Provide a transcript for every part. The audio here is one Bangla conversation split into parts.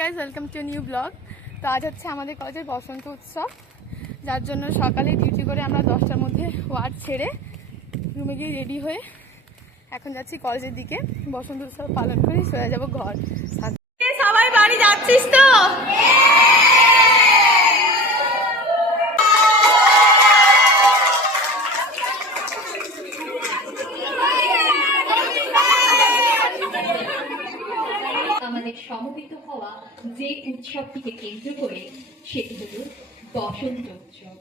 Guys, welcome to new blog. তো আজ হচ্ছে আমাদের কলেজের বসন্ত উৎসব, যার জন্য সকালে ডিউটি করে আমরা 10টার মধ্যে ওয়ার্ড ছেড়ে রুমে গিয়ে রেডি হয়ে এখন যাচ্ছি কলেজের দিকে। বসন্ত উৎসব পালন করে চলে যাবো ঘর। সবাই বাড়ি যাচ্ছিস তো? আমাদের সমবেত হওয়া যে উৎসবটিকে কেন্দ্র করে সেটি হলো বসন্ত উৎসব।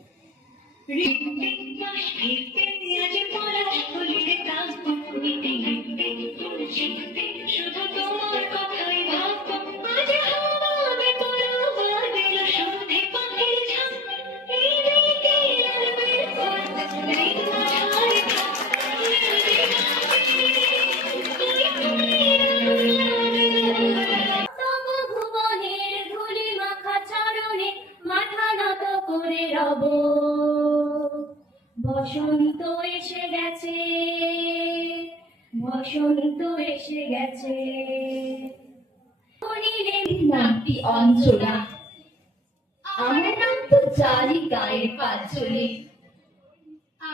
বসন্ত এসে গেছে, বসন্ত এসে গেছে। নামটি অঞ্জনা, আমার নাম তো জানি গায়ের পাঁচজনে,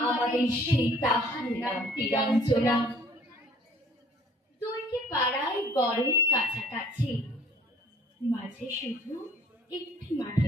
আমাদের সেই তাহার নামটি অঞ্জনা। দুইটি পাড়ায় বড়ই কাছাকাছি, মাঝে শুধু একটি মাঠে।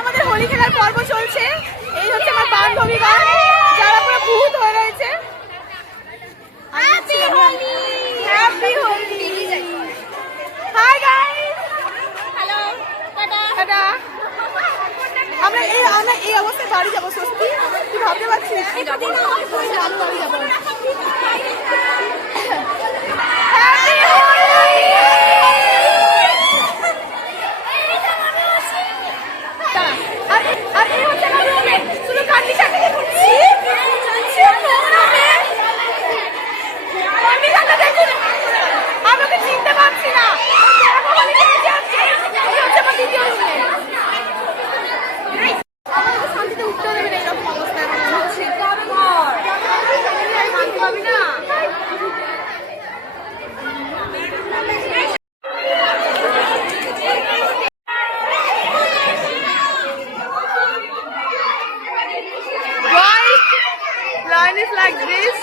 আমাদের হোলি খেলার পর্ব চলছে। এই হচ্ছে আমার বান্ধবীগণ, যারা পুরো ভূত হয়ে রয়েছে। Happy Holi, happy Holi. Hi guys, hello, tata tata. আমরা এই অবস্থায় বাড়ি যাবো। সত্যি তুই ভাবতে পারছিস? আমি বাড়ি যাবো। হ্যাপি হোলি। চিনতে পারছি না। শান্তিতে উঠতে দেবে না এরকম অবস্থায়। শান্তি পাবি না। Line is like this.